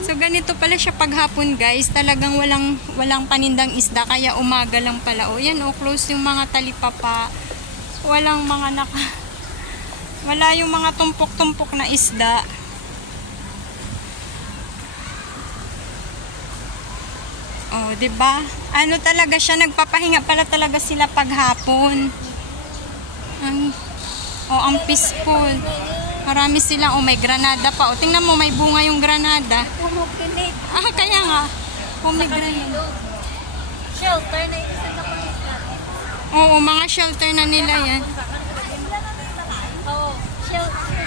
So ganito pala siya paghapon guys. Talagang walang panindang isda. Kaya umaga lang pala. O yan o, close yung mga talipapa. Walang mga wala yung mga tumpok-tumpok na isda. Oh, 'di ba? Ano talaga siya, nagpapahinga pala talaga sila paghapon. Ang peaceful. Marami silang, may granada pa. O, tingnan mo, may bunga yung granada. Pumukinit. Kaya nga. Pomegranate. Shelter na isa sa pangisa. Oo, mga shelter na nila yan. Oo, shelter.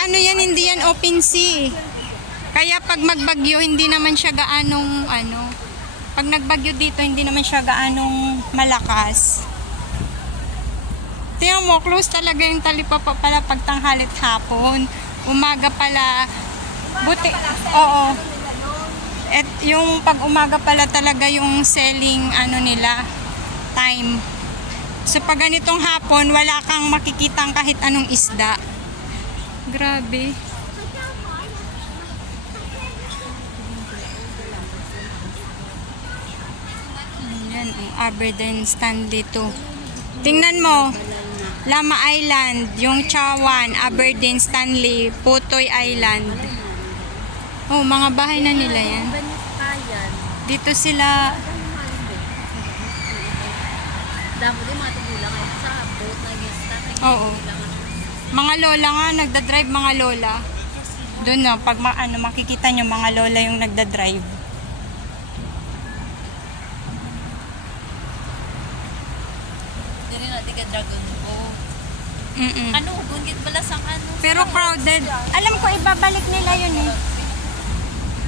Ano yan, hindi yan open sea. Kaya pag magbagyo, hindi naman siya gaanong, pag nagbagyo dito, hindi naman siya gaanong malakas. Tingnan mo, close talaga yung talipapa pala pag tanghalit hapon. Umaga pala. Buti, oo. At yung pag umaga pala talaga yung selling, nila, time. So pag ganitong hapon, wala kang makikitang kahit anong isda. Grabe. Yan, Aberdeen Stanley 2. Tingnan mo. Lama Island, yung Chawan, Aberdeen Stanley, Putoy Island. Oh, mga bahay na nila yan. Dito sila. Damo din mga tubulang sa boat na gesta. Oo. Mga lola nga, nagdadrive mga lola. Doon na, pag makikita nyo, mga lola yung nagdadrive. Dili na tiga Dragon Boat. Ano, gungit pala sa Pero crowded. Alam ko, ibabalik nila yun eh.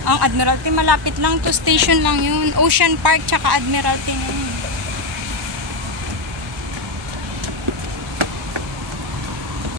Ang Admiralty, malapit lang to, station lang yun. Ocean Park, tsaka Admiralty nila.